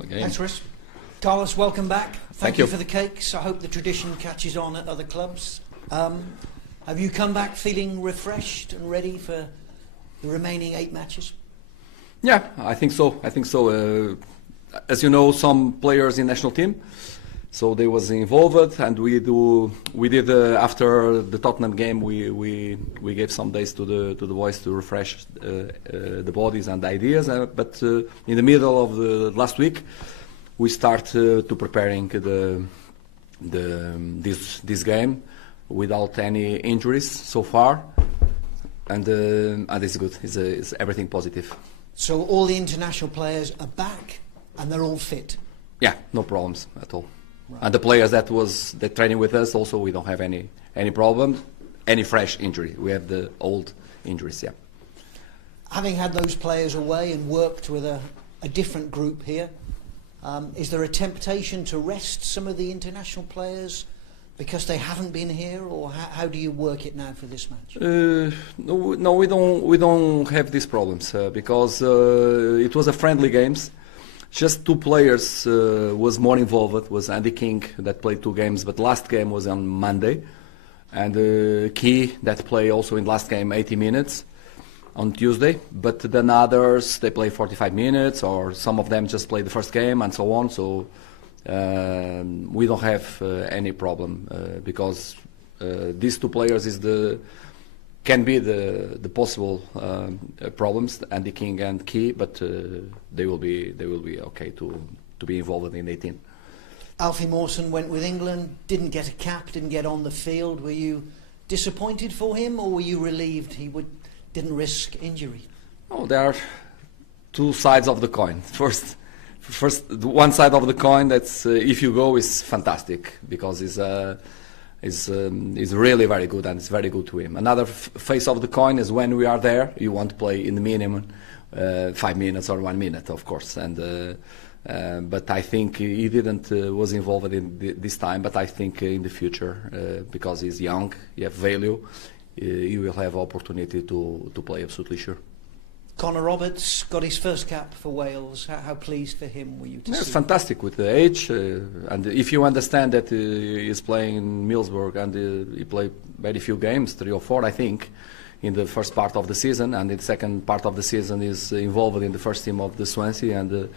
again. Thanks, Chris. Carlos, welcome back. Thank you for the cakes. I hope the tradition catches on at other clubs. Have you come back feeling refreshed and ready for the remaining 8 matches? Yeah, I think so. As you know, some players in national team, so they was involved, and we did after the Tottenham game. We gave some days to the boys to refresh the bodies and the ideas. But in the middle of the last week, we start to preparing this game without any injuries so far, and it's good. It's everything positive. So all the international players are back and they're all fit? Yeah, no problems at all. Right. And the players that training with us also, we don't have any problem, any fresh injury. We have the old injuries, yeah. Having had those players away and worked with a different group here, is there a temptation to rest some of the international players because they haven't been here, or how do you work it now for this match? No, we don't have these problems because it was a friendly games. Just 2 players was more involved. Was Andy King that played 2 games, but last game was on Monday, and Key that played also in last game 80 minutes on Tuesday. But then others they play 45 minutes, or some of them just play the first game and so on. So we don't have any problem because these 2 players can be the possible problems, Andy King and Key, but they will be okay to be involved in 18. Alfie Mawson went with England, didn't get a cap, didn't get on the field. Were you disappointed for him, or were you relieved he didn't risk injury? Oh, there are 2 sides of the coin. First, one side of the coin that's if you go is fantastic because is really very good, and it's very good to him. Another face of the coin is when we are there, you want to play in the minimum 5 minutes or 1 minute, of course. And but I think he didn't was involved in this time. But I think in the future, because he's young, he have value, he will have opportunity to play. Absolutely sure. Connor Roberts got his first cap for Wales. How pleased for him were you to see? It's fantastic with the age, and if you understand that he's playing in Middlesbrough and he played very few games, 3 or 4 I think, in the first part of the season, and in the second part of the season is involved in the first team of the Swansea, and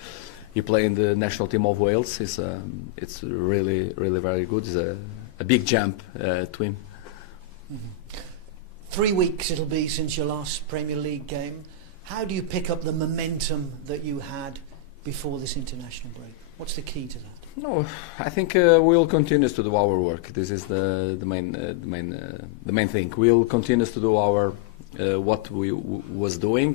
he played in the national team of Wales. It's really very good. It's a big jump to him. Mm-hmm. 3 weeks it'll be since your last Premier League game. How do you pick up the momentum that you had before this international break? What's the key to that? No, I think we'll continue to do our work. This is the main thing. We'll continue to do our what we was doing.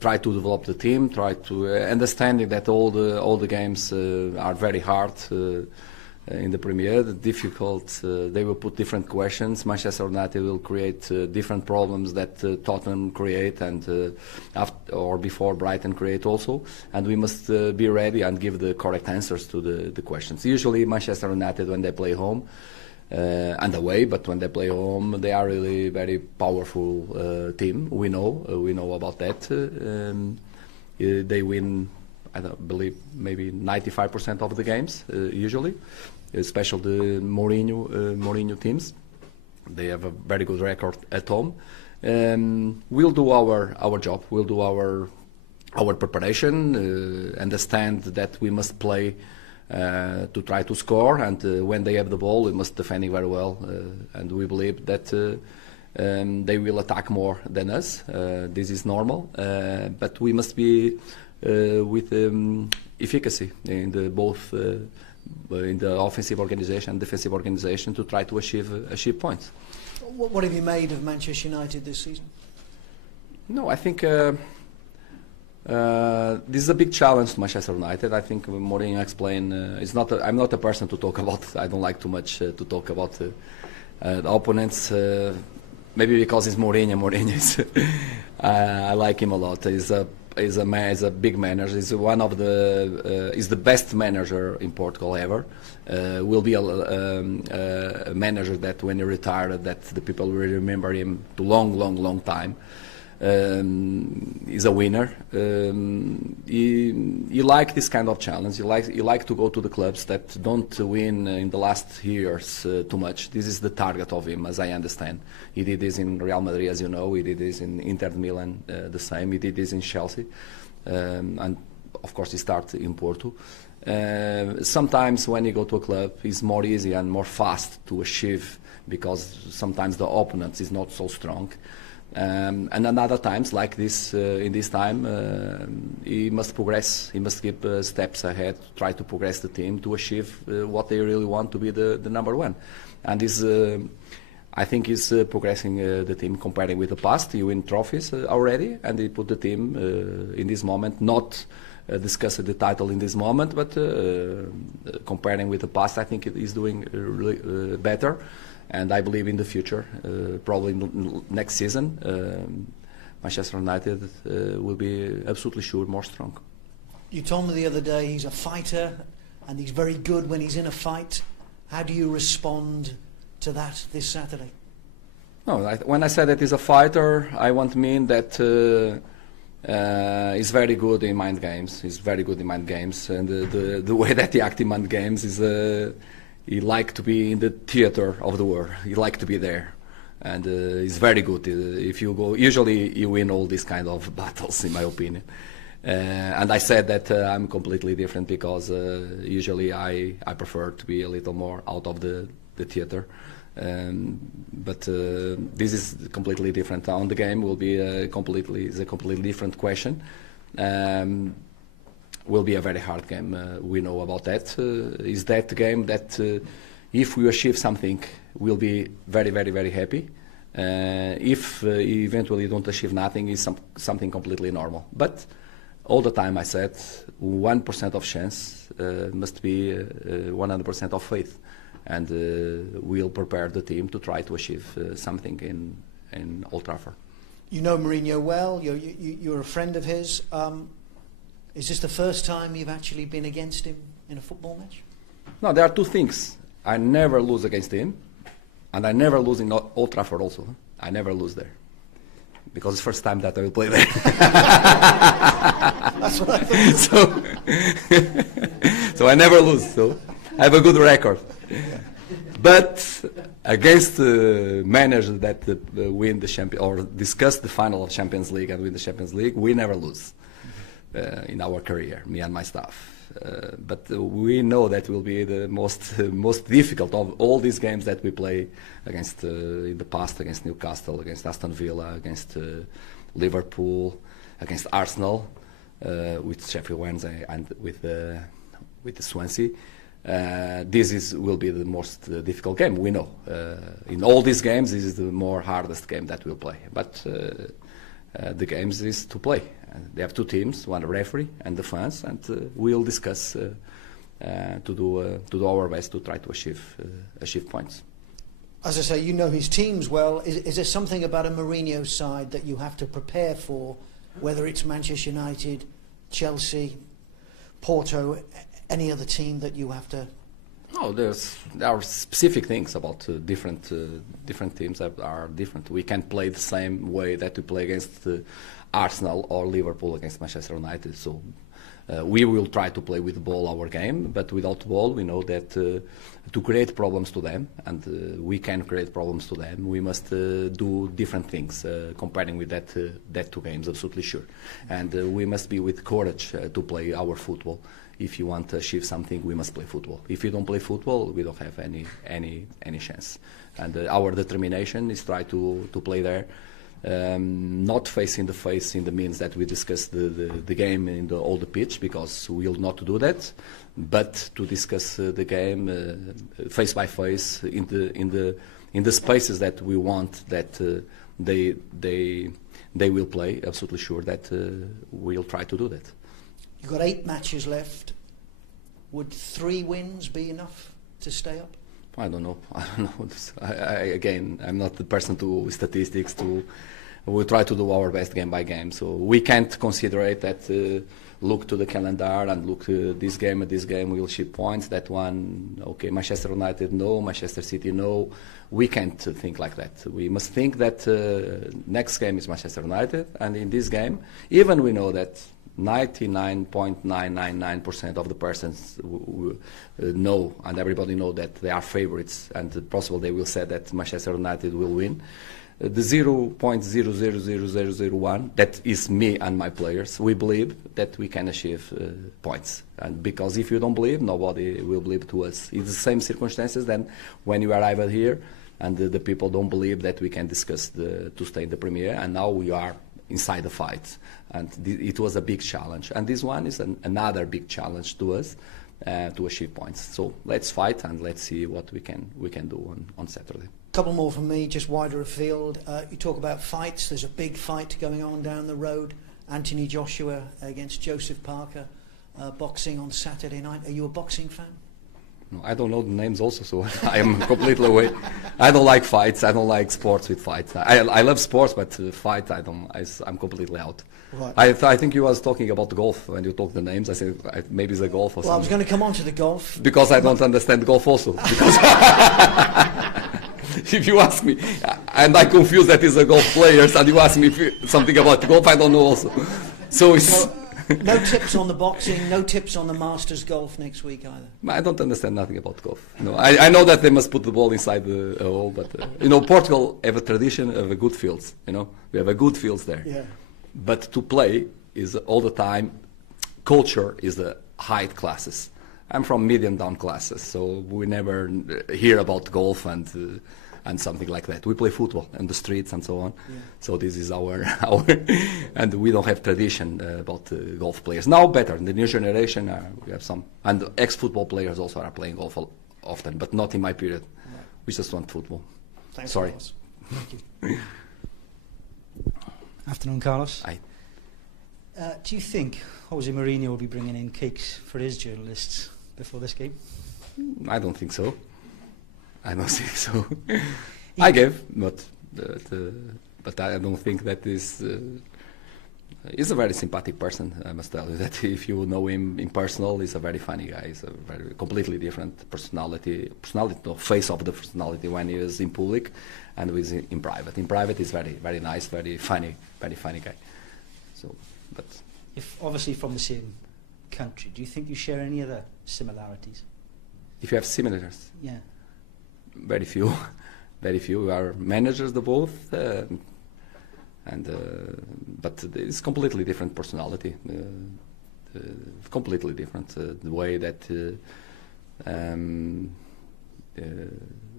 Try to develop the team. Try to understanding that all the games are very hard. In the Premier, difficult. They will put different questions. Manchester United will create different problems that Tottenham create, and after or before Brighton create also. And we must be ready and give the correct answers to the questions. Usually, Manchester United, when they play home and away, but when they play home, they are really very powerful team. We know about that. They win. I don't believe maybe 95% of the games usually, especially the Mourinho teams. They have a very good record at home. We'll do our job. We'll do our preparation. Understand that we must play to try to score, and when they have the ball, we must defend very well. And we believe that they will attack more than us. This is normal, but we must be. With efficacy in both in the offensive organisation and defensive organisation to try to achieve points. What have you made of Manchester United this season? No, I think this is a big challenge to Manchester United. I think Mourinho explained. I'm not a person to talk about. I don't like too much to talk about the opponents. Maybe because it's Mourinho. Mourinho is. I like him a lot. He's a big manager. He's one of he's the best manager in Portugal ever. Will be a manager that when he retired, that the people will remember him to long time. He's a winner. He like this kind of challenge. He like to go to the clubs that don't win in the last years too much. This is the target of him, as I understand. He did this in Real Madrid, as you know. He did this in Inter Milan, the same. He did this in Chelsea, and of course he started in Porto. Sometimes when you go to a club, it's more easy and more fast to achieve because sometimes the opponent is not so strong. And another times, like this, in this time, he must progress. He must keep steps ahead, try to progress the team to achieve what they really want to be the number one. And this, I think, is progressing the team comparing with the past. He win trophies already, and he put the team in this moment, not discussing the title in this moment, but comparing with the past, I think it is doing really better. And I believe in the future, probably next season, Manchester United will be absolutely sure more strong. You told me the other day he's a fighter and he's very good when he's in a fight. How do you respond to that this Saturday? No, when I said that he's a fighter, I want to mean that he's very good in mind games. He's very good in mind games, and the way that he acts in mind games is. He like to be in the theater of the war. He like to be there, and he's very good. If you go, usually you win all these kind of battles, in my opinion. And I said that I'm completely different because usually I prefer to be a little more out of the theater. But this is completely different. On the game will be a completely different question. Will be a very hard game. We know about that. Is that the game that if we achieve something, we'll be very, very, very happy. If eventually don't achieve nothing, is something completely normal. But all the time I said 1% of chance must be 100% of faith, and we'll prepare the team to try to achieve something in Old Trafford. You know Mourinho well. You're a friend of his. Is this the first time you've actually been against him in a football match? No, there are two things. I never lose against him, and I never lose in Old Trafford also. I never lose there. Because it's the first time that I will play there. That's what I thought. So I never lose. So I have a good record. But against managers that win the champion or discuss the final of Champions League and win the Champions League, we never lose. In our career, me and my staff. But we know that will be the most difficult of all these games that we play against in the past, against Newcastle, against Aston Villa, against Liverpool, against Arsenal, with Sheffield Wednesday and with the Swansea. This will be the most difficult game. We know. In all these games, this is the more hardest game that we'll play. But the games is to play. They have two teams, one referee and the fans, and we'll discuss to do our best to try to achieve points. As I say, you know his teams well. Is there something about a Mourinho side that you have to prepare for, whether it's Manchester United, Chelsea, Porto, any other team that you have to? No, there are specific things about different teams that are different. We can't play the same way that we play against Arsenal or Liverpool against Manchester United. So we will try to play with the ball our game, but without the ball we know that to create problems to them, and we can create problems to them, we must do different things comparing with that two games, absolutely sure. And we must be with courage to play our football. If you want to achieve something, we must play football. If you don't play football, we don't have any chance. And our determination is try to play there. Not facing the face in the means that we discuss the game in all the pitch, because we will not do that, but to discuss the game face by face in the spaces that we want that they will play. Absolutely sure that we'll try to do that. You've got 8 matches left. Would 3 wins be enough to stay up? I don't know. Again, I'm not the person to statistics to we try to do our best game by game. So we can't consider it that look to the calendar and look this game we will ship points. That one, okay, Manchester United no, Manchester City no. We can't think like that. We must think that next game is Manchester United, and in this game, even we know that 99.999% of the persons know, and everybody know that they are favorites, and possible they will say that Manchester United will win. The 0.000001, that is me and my players, we believe that we can achieve points. And because if you don't believe, nobody will believe to us. It's the same circumstances than when you arrived here, and the people don't believe that we can discuss to stay in the Premier, and now we are inside the fight. And it was a big challenge. And this one is another big challenge to us to achieve points. So let's fight and let's see what we can do on Saturday. Couple more from me, just wider afield. You talk about fights. There's a big fight going on down the road. Anthony Joshua against Joseph Parker, boxing on Saturday night. Are you a boxing fan? No, I don't know the names also, so I am completely away. I don't like fights. I don't like sports with fights. I love sports, but fight, I'm completely out. Right. I think you was talking about the golf when you talked the names. I said maybe it's a golf or something. Well, I was going to come on to the golf. Because I don't understand golf also. Because if you ask me, and I confuse that is a golf players, and you ask me something about golf, I don't know also. So it's... No tips on the boxing, no tips on the Masters golf next week either. I don't understand nothing about golf. No, I know that they must put the ball inside the hole, but Portugal have a tradition of a good fields. We have a good fields there. Yeah. But to play is all the time. Culture is the high classes. I'm from medium down classes, so we never hear about golf and something like that. We play football in the streets and so on. Yeah. So this is our and we don't have tradition about golf players. Now better, in the new generation we have some, and ex-football players also are playing golf often, but not in my period. Right. We just want football. Thanks, sorry. Carlos. Thank you. Afternoon, Carlos. Hi. Do you think Jose Mourinho will be bringing in cakes for his journalists before this game? I don't think so. I don't think so. I gave, but I don't think that is. He's a very sympathetic person. I must tell you that if you know him in personal, he's a very funny guy. He's a very completely different personality, no, face of the personality when he is in public, and when he's in private. In private, he's very, very nice, very funny guy. So, but if obviously from the same country, do you think you share any other similarities? If you have similars, yeah. Very few. We are managers, the both, but it's completely different personality. Completely different the way that.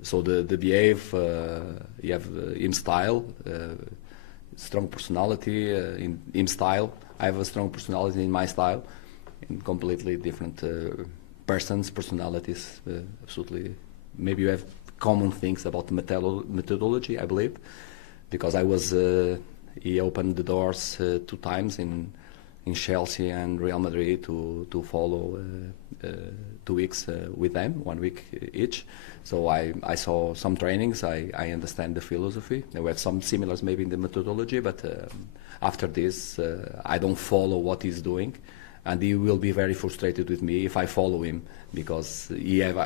So the behave, you have him style, strong personality in him style. I have a strong personality in my style, in completely different personalities. Absolutely, maybe you have common things about the methodology, I believe, because he opened the doors 2 times in Chelsea and Real Madrid to follow 2 weeks with them, 1 week each. So I saw some trainings, I understand the philosophy. There were some similars maybe in the methodology, but after this I don't follow what he's doing, and he will be very frustrated with me if I follow him, because he have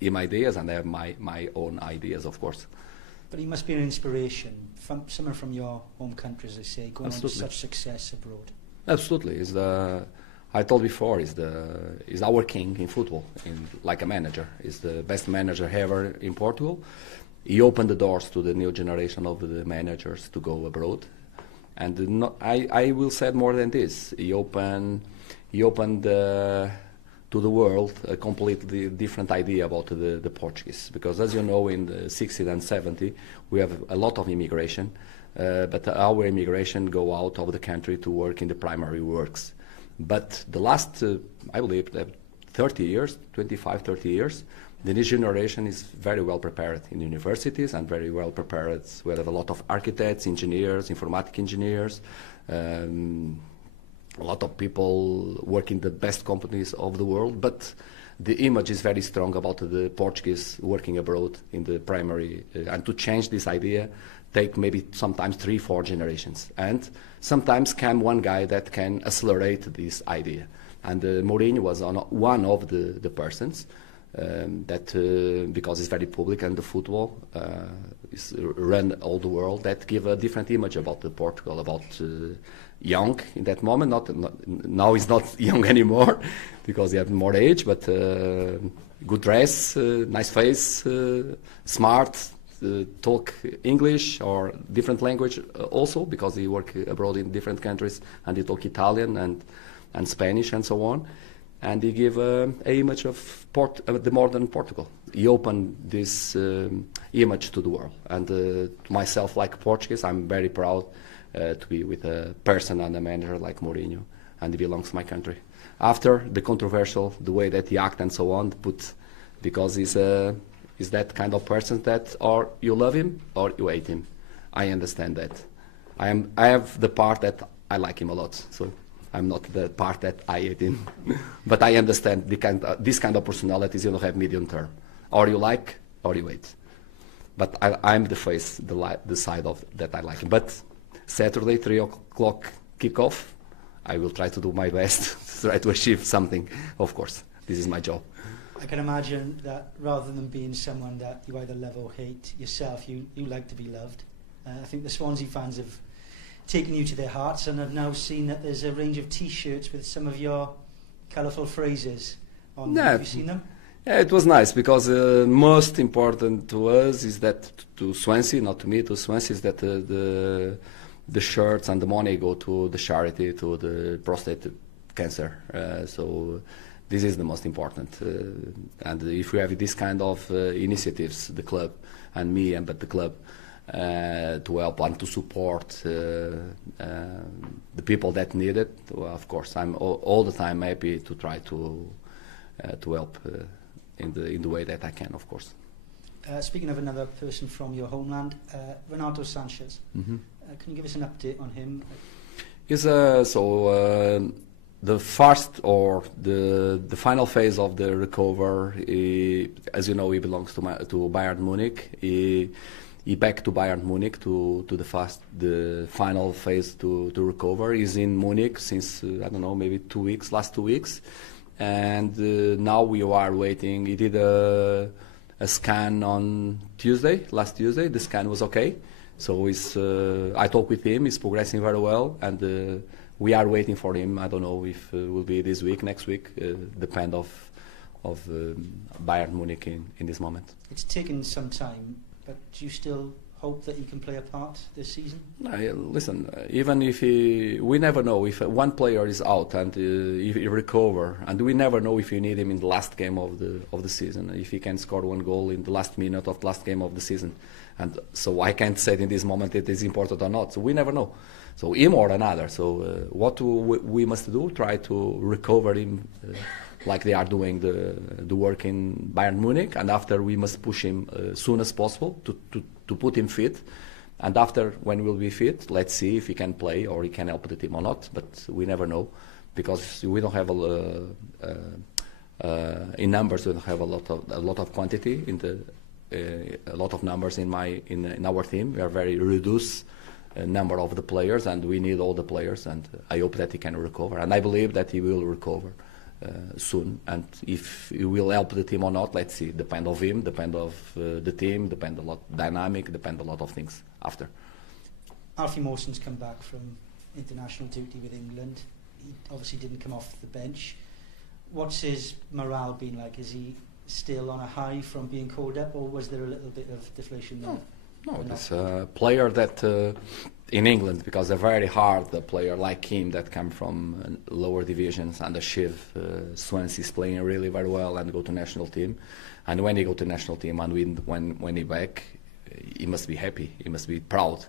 him ideas and I have my own ideas, of course. But he must be an inspiration from someone from your home country, as I say, going on to such success abroad. Absolutely, I told before, is our king in football, like a manager. He's the best manager ever in Portugal. He opened the doors to the new generation of the managers to go abroad, and I will say more than this. He opened to the world a completely different idea about the Portuguese, because as you know, in the 60s and 70s we have a lot of immigration, but our immigration go out of the country to work in the primary works. But the last, I believe, 30 years, 25, 30 years, the new generation is very well prepared in universities and very well prepared. We have a lot of architects, engineers, informatic engineers, a lot of people work in the best companies of the world, but the image is very strong about the Portuguese working abroad in the primary, and to change this idea, take maybe sometimes 3-4 generations, and sometimes come one guy that can accelerate this idea. And Mourinho was one of the persons that, because it's very public and the football is run all the world, that give a different image about the Portugal, about young in that moment. Now he's not young anymore because he has more age, but good dress, nice face, smart, talk English or different language also, because he work abroad in different countries, and he talk Italian and Spanish and so on. And he gave a image of the modern Portugal. He opened this image to the world. And to myself, like Portuguese, I'm very proud to be with a person and a manager like Mourinho, and he belongs to my country. After the controversial, the way that he act and so on, because he's that kind of person that or you love him or you hate him. I understand that. I have the part that I like him a lot, so I'm not the part that I hate him. But I understand this kind of personalities, you don't have medium term. Or you like or you hate. But I'm the face, the side of that I like him. But Saturday, 3 o'clock kickoff, I will try to do my best to try to achieve something, of course. This is my job. I can imagine that rather than being someone that you either love or hate yourself, you like to be loved. I think the Swansea fans have taken you to their hearts, and I've now seen that there's a range of T-shirts with some of your colourful phrases on. Yeah. Have you seen them? Yeah, it was nice, because most important to us is that to Swansea, not to me, to Swansea, is that the shirts and the money go to the charity, to the prostate cancer. So this is the most important. And if we have this kind of initiatives, the club and me, but the club, to help and to support the people that need it, well, of course, I'm all the time happy to try to help in the way that I can, of course. Speaking of another person from your homeland, Renato Sanchez. Mm-hmm. Can you give us an update on him? The first or the final phase of the recovery, as you know, he belongs to Bayern Munich. He back to Bayern Munich to the final phase to recover. He's in Munich since I don't know, maybe last 2 weeks, and now we are waiting. He did a scan on last Tuesday. The scan was okay, so I talked with him. He's progressing very well, and we are waiting for him. I don't know if it will be this week, next week, depend of Bayern Munich in this moment. It's taken some time, but do you still hope that he can play a part this season? No, listen, even if we never know if one player is out and if he recover, and we never know if you need him in the last game of the season, if he can score one goal in the last minute of the last game of the season. And so I can't say in this moment it is important or not. So we never know. So him or another. So what we must do, try to recover him like they are doing the work in Bayern Munich, and after we must push him as soon as possible to put him fit. And after, when we'll be fit, let's see if he can play or he can help the team or not. But we never know, because we don't have in numbers. We don't have a lot of quantity a lot of numbers in our team. We are very reduced number of the players, and we need all the players. And I hope that he can recover, and I believe that he will recover soon. And if he will help the team or not, let's see. Depend of him, depend of the team, depend a lot dynamic, depend a lot of things after. Alfie Mawson's come back from international duty with England. He obviously didn't come off the bench. What's his morale been like? Is he still on a high from being called up, or was there a little bit of deflation there? No, it's a player that in England, because a very hard player like him that come from lower divisions and achieve Swansea is playing really very well and go to national team. And when he go to national team and when he back, he must be happy. He must be proud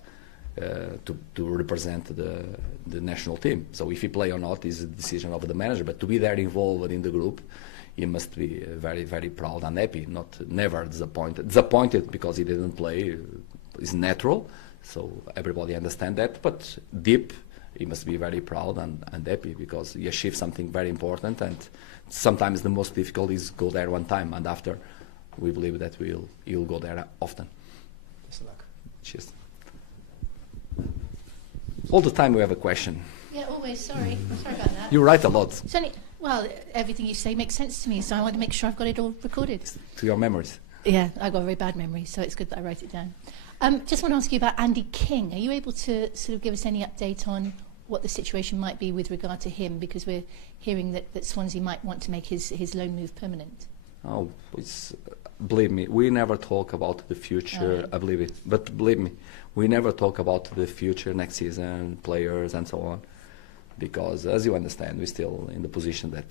to represent the national team. So if he play or not is a decision of the manager. But to be there involved in the group, he must be very, very proud and happy, never disappointed. Disappointed because he didn't play is natural, so everybody understand that. But deep, he must be very proud and happy, because he achieved something very important. And sometimes the most difficult is go there one time, and after, we believe that he'll go there often. Best of luck. Cheers. All the time we have a question. Yeah, always. Sorry about that. You write a lot. It's only, well, everything you say makes sense to me, so I want to make sure I've got it all recorded. To your memories. Yeah, I've got a very bad memory, so it's good that I write it down. Just want to ask you about Andy King. Are you able to sort of give us any update on what the situation might be with regard to him? Because we're hearing that Swansea might want to make his loan move permanent. Oh, believe me, we never talk about the future, I believe it. But believe me, we never talk about the future next season, players and so on. Because, as you understand, we're still in the position that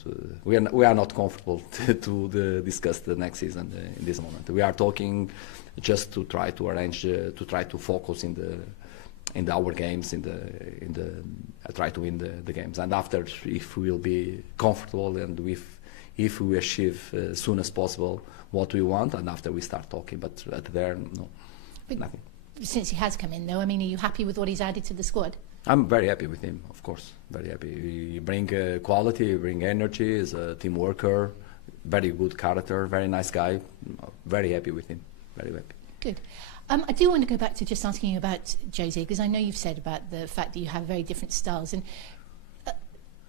we are not comfortable to discuss the next season in this moment. We are talking just to try to arrange, to try to focus in our games, try to win the games. And after, if we will be comfortable and if we achieve as soon as possible what we want, and after we start talking. But there, no, nothing. Since he has come in, though, I mean, are you happy with what he's added to the squad? I'm very happy with him, of course. Very happy. He brings quality, he brings energy, he's a team worker, very good character, very nice guy. Very happy with him, very happy. Good. I do want to go back to just asking you about Jose, because I know you've said about the fact that you have very different styles. And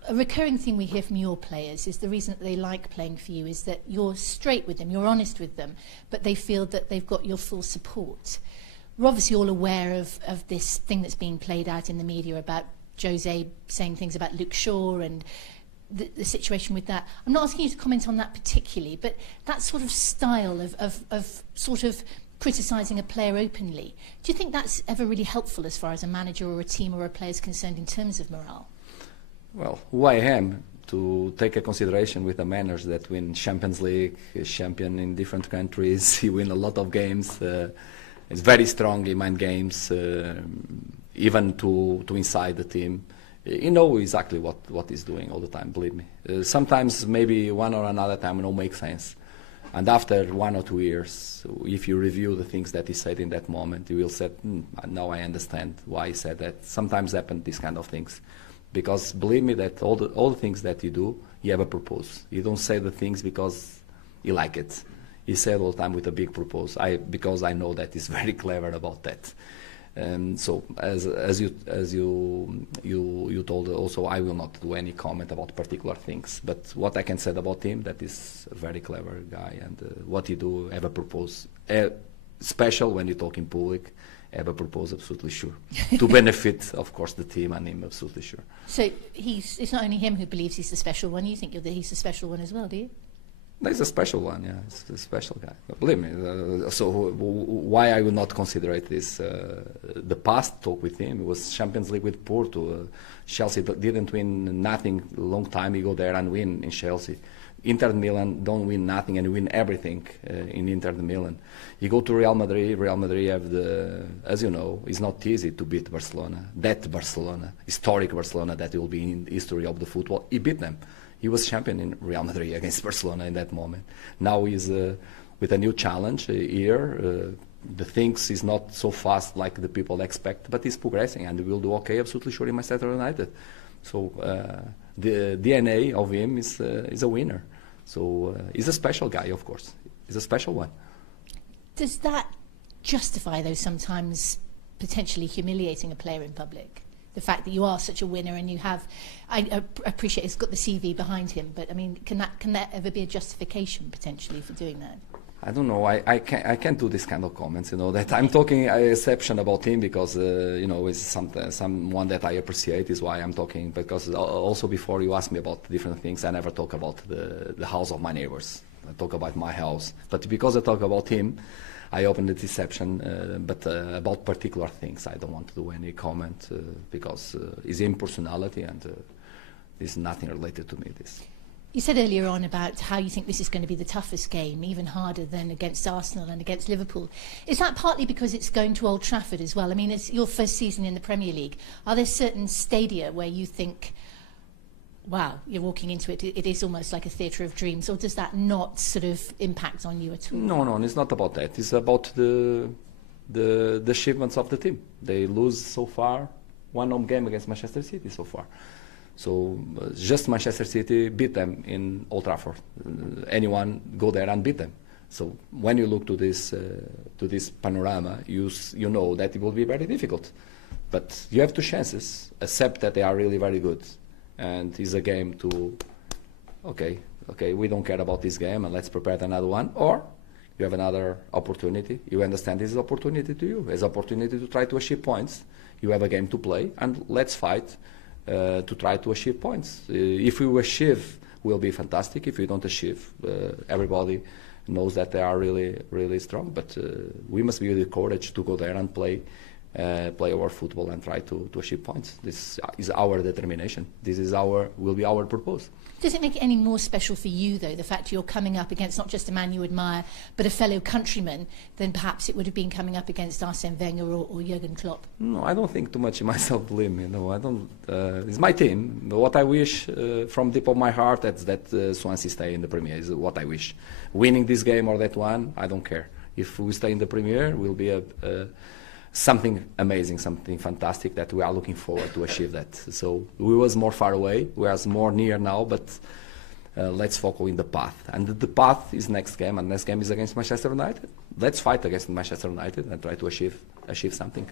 a recurring thing we hear from your players is the reason that they like playing for you is that you're straight with them, you're honest with them, but they feel that they've got your full support. We're obviously all aware of this thing that's being played out in the media about Jose saying things about Luke Shaw and the situation with that. I'm not asking you to comment on that particularly, but that sort of style of sort of criticising a player openly, do you think that's ever really helpful as far as a manager or a team or a player is concerned in terms of morale? Well, who I am to take a consideration with a manager that win Champions League, is champion in different countries, he win a lot of games. He's very strong in mind games, even to inside the team. He knows exactly what he's doing all the time, believe me. Sometimes maybe one or another time it don't make sense. And after 1 or 2 years, if you review the things that he said in that moment, you will say, now I understand why he said that. Sometimes happen these kind of things. Because believe me that all the things that you do, you have a purpose. You don't say the things because you like it. He said all the time with a big purpose. Because I know that he's very clever about that. So as you told also, I will not do any comment about particular things. But what I can say about him, that is a very clever guy, and what he do have a purpose. Special when you talk in public, have a purpose, absolutely sure. To benefit, of course, the team and him, absolutely sure. So it's not only him who believes he's the special one. You think that he's the special one as well, do you? He's a special one, yeah. He's a special guy. Believe me. So why I would not consider it is the past talk with him. It was Champions League with Porto. Chelsea didn't win nothing a long time. You go there and win in Chelsea. Inter Milan don't win nothing and win everything in Inter Milan. You go to Real Madrid. Real Madrid have as you know, it's not easy to beat Barcelona. That Barcelona, historic Barcelona that will be in history of the football. He beat them. He was champion in Real Madrid against Barcelona in that moment. Now he's with a new challenge here. The things is not so fast like the people expect, but he's progressing and will do okay, absolutely sure, in Manchester United. So the DNA of him is a winner. So he's a special guy, of course. He's a special one. Does that justify, though, sometimes potentially humiliating a player in public? The fact that you are such a winner and you have, I appreciate he's got the CV behind him, but I mean, can that ever be a justification potentially for doing that? I don't know. I can't do this kind of comments. You know that I'm talking an exception about him because you know it's someone that I appreciate is why I'm talking. Because also before you ask me about different things, I never talk about the house of my neighbors. I talk about my house. But because I talk about him, I open the exception, but about particular things, I don't want to do any comment because it's in personality and there's nothing related to me. This. You said earlier on about how you think this is going to be the toughest game, even harder than against Arsenal and against Liverpool. Is that partly because it's going to Old Trafford as well? I mean, it's your first season in the Premier League. Are there certain stadia where you think, wow, you're walking into it, it is almost like a theatre of dreams, or does that not sort of impact on you at all? No, it's not about that. It's about the achievements of the team. They lose so far, one home game against Manchester City so far. So just Manchester City beat them in Old Trafford. Anyone go there and beat them. So when you look to this panorama, you know that it will be very difficult. But you have two chances. Accept that they are really very good, and it's a game to, okay, we don't care about this game, and let's prepare another one. Or you have another opportunity. You understand this is an opportunity to you. It's an opportunity to try to achieve points. You have a game to play, and let's fight to try to achieve points. If we achieve, will be fantastic. If we don't achieve, everybody knows that they are really, really strong. But we must be with the courage to go there and play our football and try to achieve points. This is our determination. This is will be our purpose. Does it make it any more special for you, though, the fact you're coming up against not just a man you admire, but a fellow countryman, than perhaps it would have been coming up against Arsene Wenger or Jurgen Klopp? No, I don't think too much in myself, believe me. No, I don't. It's my team. What I wish from deep of my heart is that Swansea stay in the Premier. Is what I wish. Winning this game or that one, I don't care. If we stay in the Premier, will be something amazing, something fantastic that we are looking forward to achieve that. So we was more far away, we are more near now, but let's focus in the path. And the path is next game, and next game is against Manchester United. Let's fight against Manchester United and try to achieve something.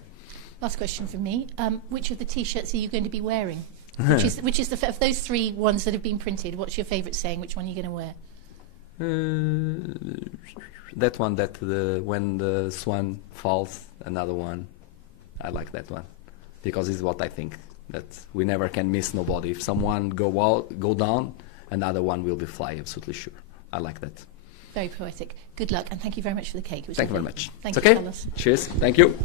Last question from me. Which of the T-shirts are you going to be wearing? Which is of those three ones that have been printed, what's your favourite saying? Which one are you going to wear? That one, that when the swan falls, another one. I like that one because it's what I think, that we never can miss nobody. If someone go down, another one will be fly. Absolutely sure. I like that. Very poetic. Good luck, and thank you very much for the cake. It was thank you lovely. very much. Thank it's you, okay. Carlos. Cheers. Thank you.